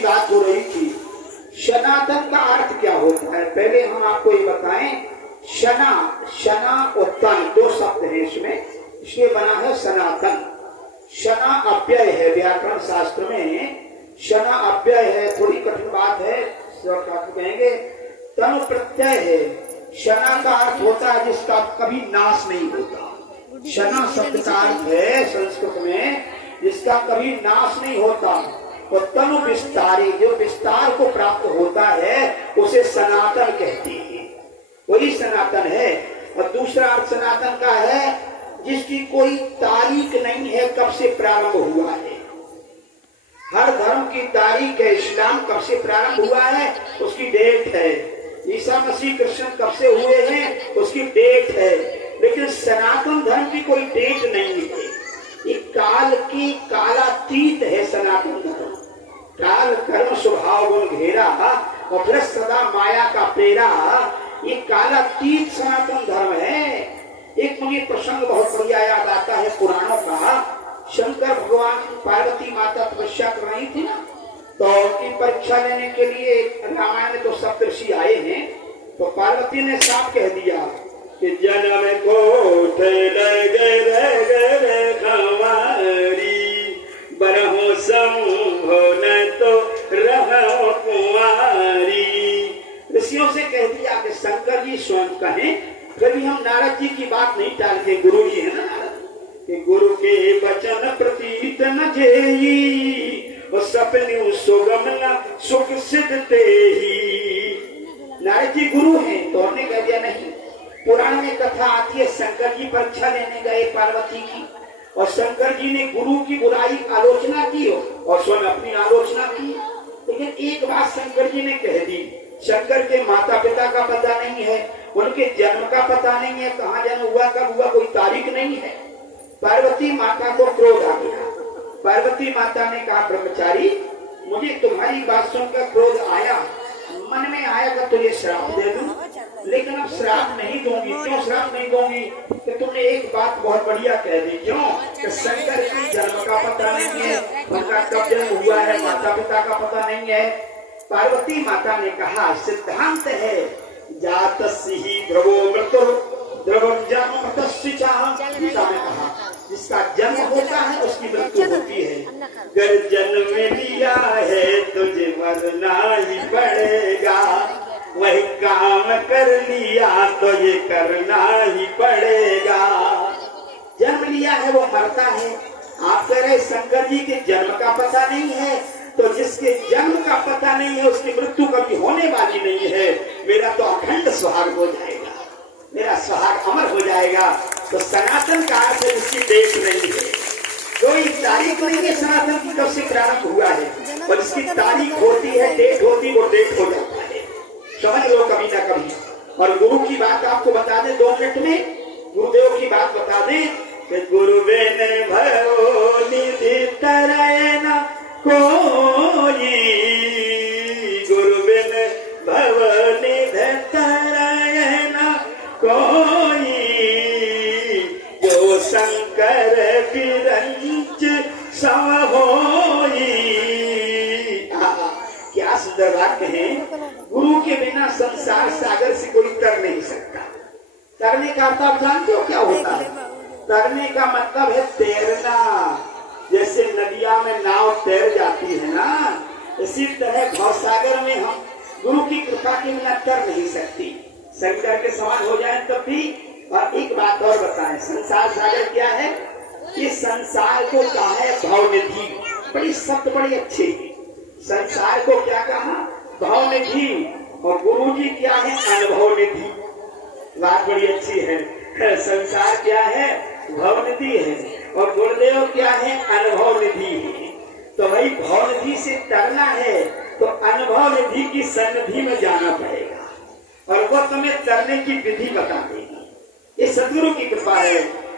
की बात हो रही थी। सनातन का अर्थ क्या होता है, पहले हम आपको ये बताएं। शना, शना और तन दो शब्द है इसमें, इसलिए बना है सनातन। शना अव्यय है, व्याकरण शास्त्र में शना अव्यय है, थोड़ी कठिन बात है, कहेंगे। तन प्रत्यय है। शना का अर्थ होता है जिसका कभी नाश नहीं होता। शना शब्द का अर्थ है संस्कृत में जिसका कभी नाश नहीं होता। और तनु विस्तारी, जो विस्तार को प्राप्त होता है उसे सनातन कहते हैं, वही सनातन है। और दूसरा अर्थ सनातन का है जिसकी कोई तारीख नहीं है, कब से प्रारंभ हुआ है। हर धर्म की तारीख है, इस्लाम कब से प्रारंभ हुआ है उसकी डेट है, ईसा मसीह कृष्ण कब से हुए हैं उसकी डेट है। लेकिन सनातन धर्म की कोई डेट नहीं है, ये काल की कालातीत है सनातन धर्म। काल कर्म स्वभाव गुण घेरा और फिर सदा माया का पेरा, ये कालातीत सनातन धर्म है। एक मुझे प्रसंग बहुत बढ़िया याद आता है पुराणों का। शंकर भगवान पार्वती माता तपस्या कर रही थी ना, तो उनकी परीक्षा लेने के लिए रामायण में तो सप्तऋषि आए हैं। तो पार्वती ने साफ कह दिया कि जन्म कोठ बरहो संभो न तो रहो कुंवारी। ऋषियों से कह दिया कि शंकर जी स्वयं कहें, फिर भी हम नारद जी की बात नहीं टालते, गुरु जी है ना नारद, कि गुरु के वचन प्रतीत न जेई और सपने सुगम न सुख सिद्धते ही। नारद जी गुरु हैं, तो हमने कह दिया नहीं। पुराण में कथा आती है शंकर जी परीक्षा लेने गए पार्वती की, और शंकर जी ने गुरु की बुराई आलोचना की और स्वयं अपनी आलोचना की। लेकिन एक बात शंकर जी ने कह दी, शंकर के माता पिता का पता नहीं है, उनके जन्म का पता नहीं है, कहाँ जन्म हुआ कब हुआ कोई तारीख नहीं है। पार्वती माता को क्रोध आ गया। पार्वती माता ने कहा ब्रह्मचारी, मुझे तुम्हारी बात सुनकर क्रोध आया, मन में आया कि तुझे श्राप दे दूं, लेकिन अब श्राप नहीं दूंगी। क्यों श्राप नहीं दूंगी? कि तुमने एक बात बहुत बढ़िया कह दी। क्यों? कि शंकर के जन्म का पता नहीं है, उनका कब जन्म हुआ है, माता पिता का पता नहीं है। पार्वती माता ने कहा सिद्धांत है जातस्य ही ध्रुवो मृत्यु ध्रुवम जन्म तस्य च। गीता में कहा जिसका जन्म होता है उसकी मृत्यु होती है। अगर जन्म लिया है तुझे मरना ही पड़ेगा, वही काम कर लिया तो ये करना ही पड़ेगा। जन्म लिया है वो मरता है। आप कह रहे शंकर जी के जन्म का पता नहीं है, तो जिसके जन्म का पता नहीं है उसकी मृत्यु कभी होने वाली नहीं है। मेरा तो अखंड सुहाग हो जाएगा, मेरा सुहाग अमर हो जाएगा। तो सनातन का अर्थ है जिसकी डेट नहीं है, कोई तारीख नहीं है सनातन की कब से प्रारंभ हुआ है, और जिसकी तारीख होती है, डेट होती, वो डेट हो जाता है। समझ लो कभी ना कभी। और गुरु की बात आपको बता दें 2 मिनट में, गुरुदेव की बात बता दें कि गुरु बिन भयो निधि तरय न कोई, गुरु बिन भव निधि तरय न कोई, जो शंकर विरंच सम होई। क्या सुंदर वाक्य है। गुरु के बिना संसार सागर से कोई तर नहीं सकता। तरने का अर्थ आप जानते हो क्या होता है? तरने का मतलब है तैरना। जैसे नदिया में नाव तैर जाती है ना, इसी तरह भवसागर में हम गुरु की कृपा के बिना तर नहीं सकती। शंकर के समान हो जाए तब भी। और एक बात और बताएं, संसार सागर क्या है? इस संसार को कहा है भवनिधि। बड़ी शब्द बड़ी अच्छी। संसार को क्या कहा? भवनिधि। और गुरु जी क्या है? अनुभव निधि। बात बड़ी अच्छी है। संसार क्या है? भवनिधि है, और गुरुदेव क्या है? अनुभव निधि है। तो भाई भवनिधि से तरना है तो अनुभव निधि की सन्निधि में जाना पड़ेगा, और वो तुम्हें तरने की विधि बता देगी। ये सदगुरु की कृपा है।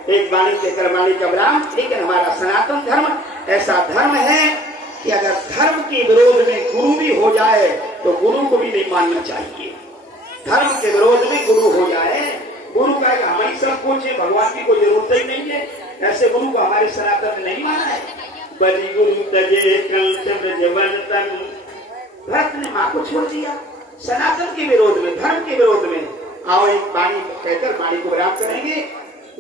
एक वाणी के कर्माणी कबराम। लेकिन हमारा सनातन धर्म ऐसा धर्म है कि अगर धर्म के विरोध में गुरु भी हो जाए तो गुरु को भी नहीं मानना चाहिए। धर्म के विरोध में गुरु हो जाए, गुरु कहेगा हमारी सब कुछ है, भगवान की कोई जरूरत ही नहीं है, ऐसे गुरु को हमारे सनातन ने नहीं माना है। बलि गुरु तजे कंठ ब्रजवंतन भरत ने माँ को छोड़ दिया, सनातन के विरोध में, धर्म के विरोध में। आओ एक वाणी कहकर वाणी को विराम करेंगे।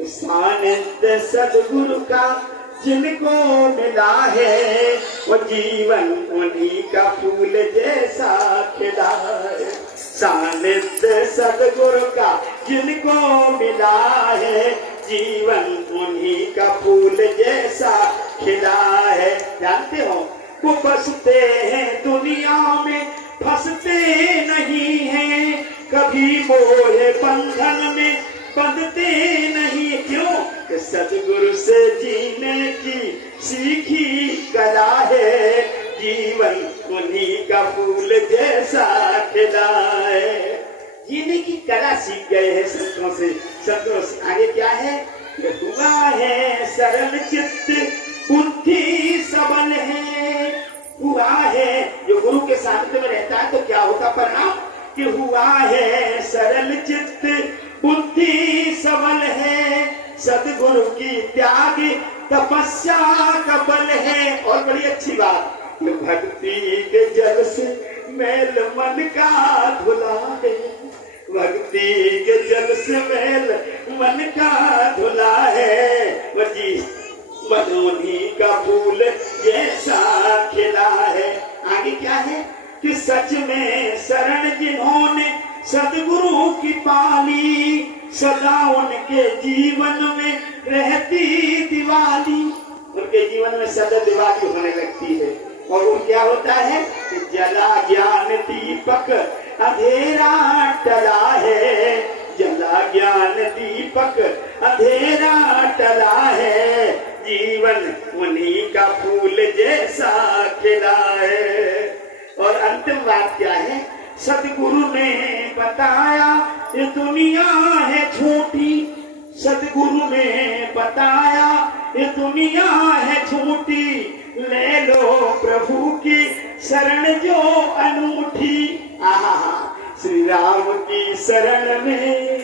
सानिध्य सदगुरु का जिनको मिला है, वो जीवन उन्हीं का फूल जैसा खिला है। सानिध्य सदगुरु का जिनको मिला है, जीवन उन्हीं का फूल जैसा खिला है। जानते हो वो बसते हैं दुनिया में, फंसते नहीं हैं, कभी मोह बंधन में बंधते नहीं। क्यों? कि सदगुरु से जीने की सीखी कला है, जीवन उन्हीं का फूल जैसा खिला है। जीने की कला सीख गए हैं संतों से। संतों से आगे क्या है? हुआ है सरल चित्त बुद्धि सबल है। हुआ है, जो गुरु के सानिध्य में रहता है तो क्या होता परिणाम? कि हुआ है सरल चित्त बुद्धि सबल है, सदगुरु की त्याग तपस्या का बल है। और बड़ी अच्छी बात, भक्ति के जल से मैल मन का धुला है, भक्ति के जल से मैल मन का धुला है, वजी मनोनी का फूल जैसा खिला है। आगे क्या है? कि सच में शरण जिन्होंने सदगुरु की पाली, सदा उनके जीवन में रहती दिवाली। उनके जीवन में सदा दिवाली होने लगती है। और वो क्या होता है? जला ज्ञान दीपक अंधेरा टला है, जला ज्ञान दीपक अंधेरा टला है, जीवन उन्हीं का फूल जैसा खिला है। और अंतिम बात क्या है? सदगुरु ने बताया ये दुनिया है झूठी, सदगुरु ने बताया ये दुनिया है झूठी, ले लो प्रभु की शरण जो अनूठी। श्री राम की शरण में,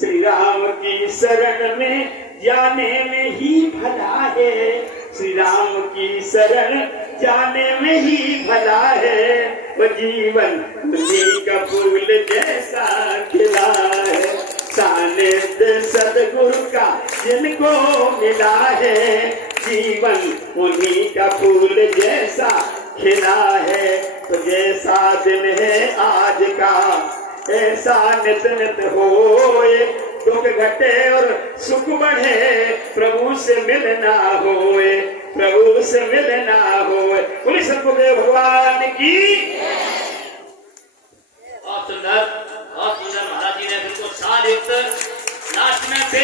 श्री राम की शरण में जाने में ही भला है, श्री राम की शरण जाने में ही भला है, वो जीवन उन्हीं का फूल जैसा खिला है। सानिध्य सदगुरु का जिनको मिला है, जीवन उन्हीं का फूल जैसा खिला है। तो जैसा दिन है आज का, ऐसा नित नित होए, दुख घटे और सुख बढ़े, प्रभु से मिलना होए, प्रभु से मिलना होए। बोले सतगुरुदेव भगवान की। बहुत सुंदर महाराज जी ने बिल्कुल साथ लास्ट में